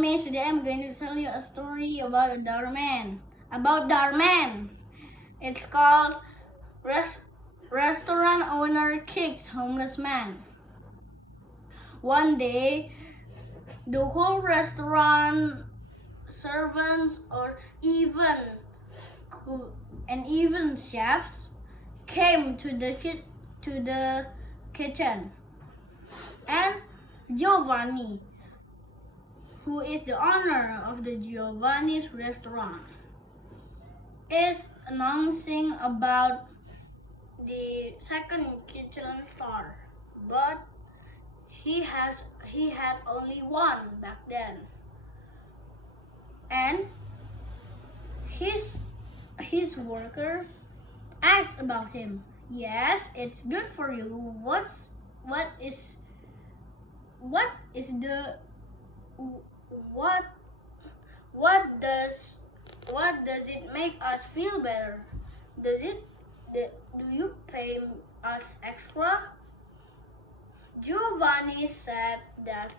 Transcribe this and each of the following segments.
Miss. Today I'm going to tell you a story about a doorman. It's called Restaurant Owner Kicks Homeless Man. One day, the whole restaurant, servants, and even chefs came to the kitchen, and Giovanni, who is the owner of the Giovanni's restaurant, is announcing about the second Michelin star, but he had only one back then, and his workers asked about him. Yes, it's good for you. What does it make us feel better? Do you pay us extra? Giovanni said that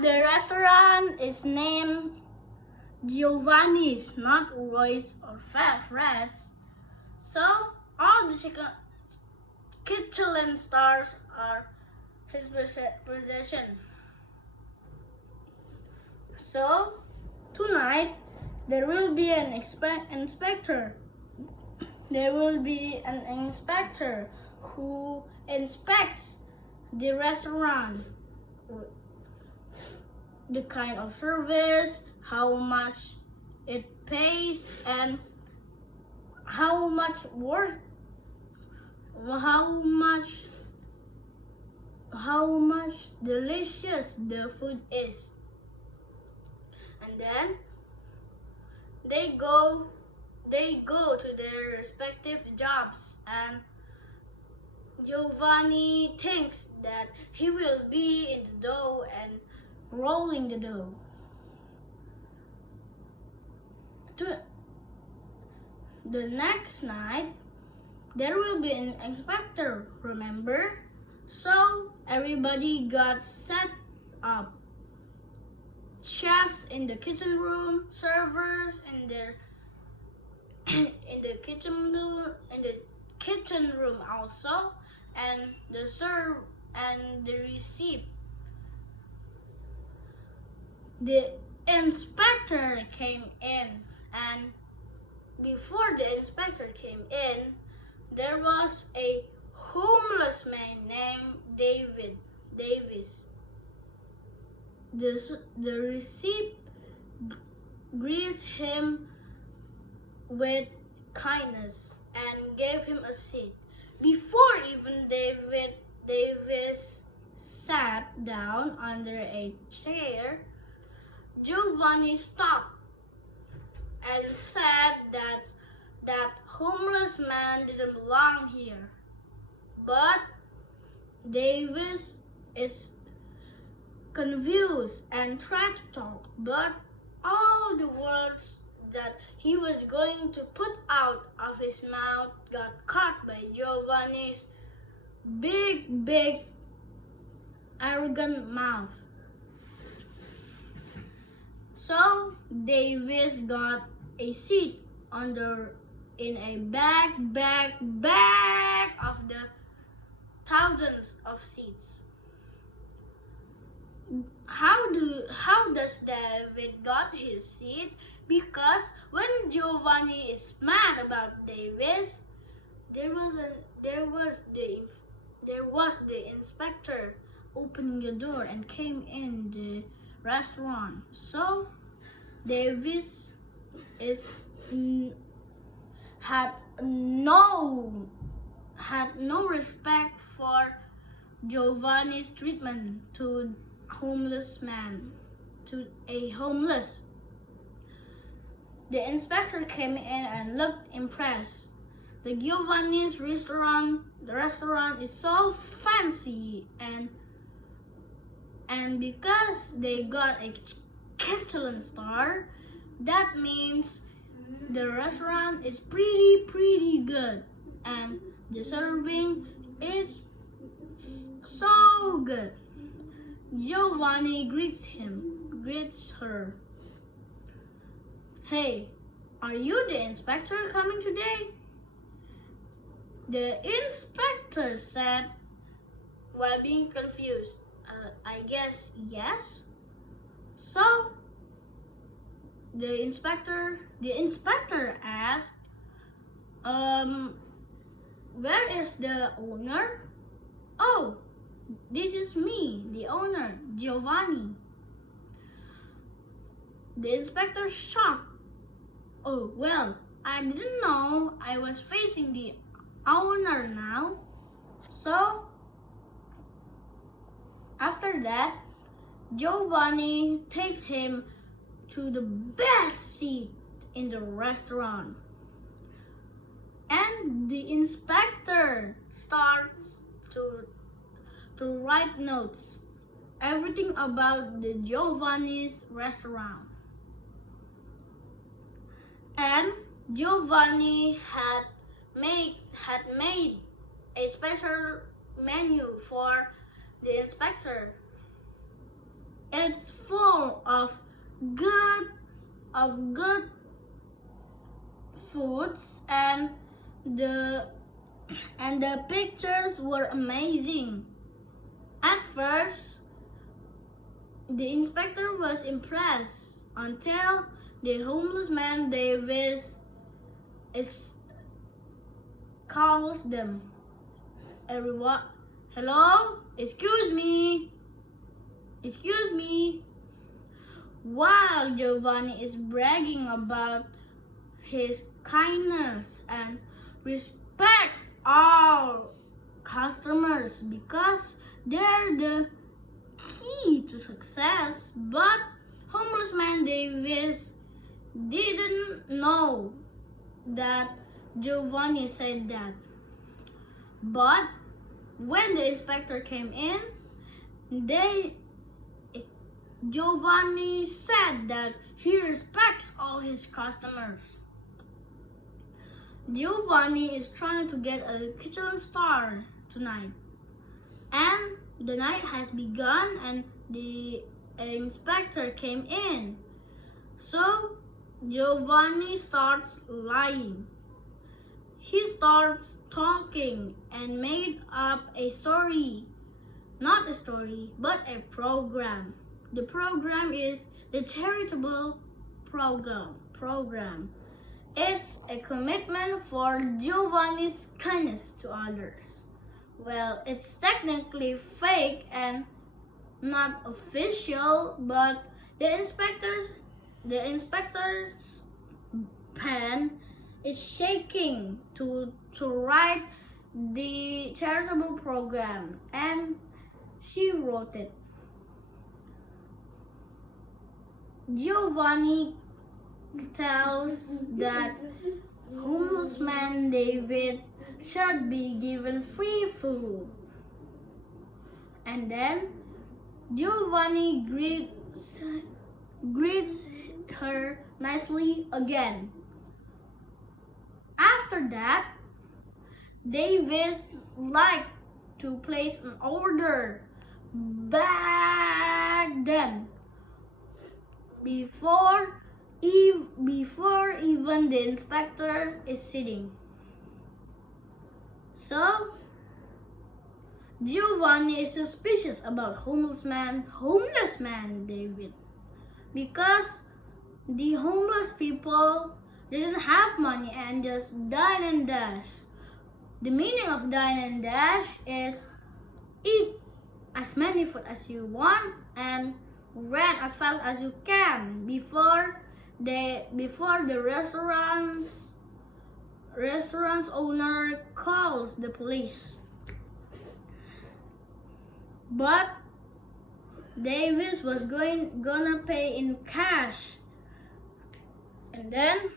the restaurant is named Giovanni's, not Roy's or Fred's. So all the Michelin stars are his possession. So tonight there will be an inspector. There will be an inspector who inspects the restaurant, the kind of service, how much it pays, and how much delicious the food is. And then they go to their respective jobs, and Giovanni thinks that he will be in the dough and rolling the dough. The next night, there will be an inspector, remember? So everybody got set up. Chefs in the kitchen room, servers in the kitchen room also, and the receipt. The inspector came in, and before the inspector came in, there was a homeless man named Davis. The receipt greets him with kindness and gave him a seat. Before even Davis sat down under a chair, Giovanni stopped and said that homeless man didn't belong here. But Davis is confused and tried to talk, but all the words that he was going to put out of his mouth got caught by Giovanni's big arrogant mouth. So Davis got a seat in a back of the thousands of seats. How does David got his seat? Because when Giovanni is mad about Davis, there was the inspector opening the door and came in the restaurant. So Davis had no respect for Giovanni's treatment to a homeless. The inspector came in and looked impressed. The restaurant is so fancy, and because they got a Michelin star, that means the restaurant is pretty good, and the serving is so too good. Giovanni greets her. Hey, are you the inspector coming today? The inspector said while being confused. I guess yes. So the inspector asked, where is the owner? Oh, this is me, the owner, Giovanni. The inspector shocked. Oh, well, I didn't know I was facing the owner now. So, after that, Giovanni takes him to the best seat in the restaurant. And the inspector starts to write notes, everything about the Giovanni's restaurant. And Giovanni had made a special menu for the inspector. It's full of good foods, and the pictures were amazing. At first, the inspector was impressed until the homeless man Davis calls them. Everyone, hello? Excuse me. While Giovanni is bragging about his kindness and respect all customers because they're the key to success, but homeless man Davis didn't know that Giovanni said that. But when the inspector came in, Giovanni said that he respects all his customers. Giovanni is trying to get a Michelin star tonight, and the night has begun and the inspector came in. So Giovanni starts lying. He starts talking and made up a story. Not a story, but a program. The program is the charitable program. It's a commitment for Giovanni's kindness to others. Well, it's technically fake and not official, but the inspector's pen is shaking to write the charitable program, and she wrote it. Giovanni tells that homeless man David should be given free food. And then Giovanni greets her nicely again. After that, Davis liked to place an order back then, before even the inspector is sitting. So Giovanni is suspicious about homeless man David, because the homeless people didn't have money and just dine and dash. The meaning of dine and dash is eat as many food as you want and run as fast as you can before the restaurant's owner calls the police. But Davis was gonna pay in cash, and then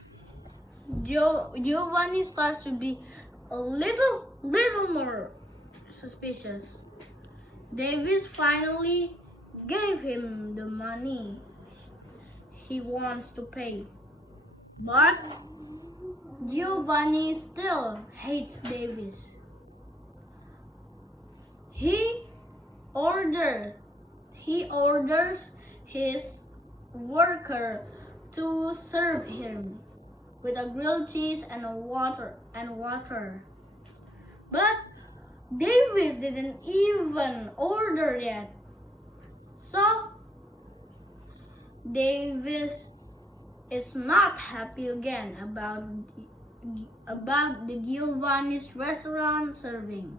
Giovanni starts to be a little more suspicious. Davis finally gave him the money he wants to pay, but Giovanni still hates Davis. He order he orders his worker to serve him with a grilled cheese and water. But Davis didn't even order yet. So Davis is not happy again about the Giovanni's restaurant serving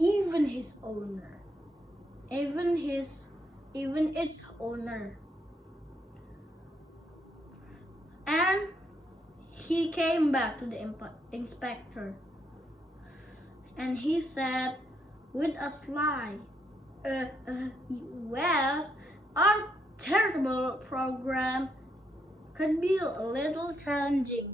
even its owner. And he came back to the inspector and he said with a sly, well, our charitable program could be a little challenging.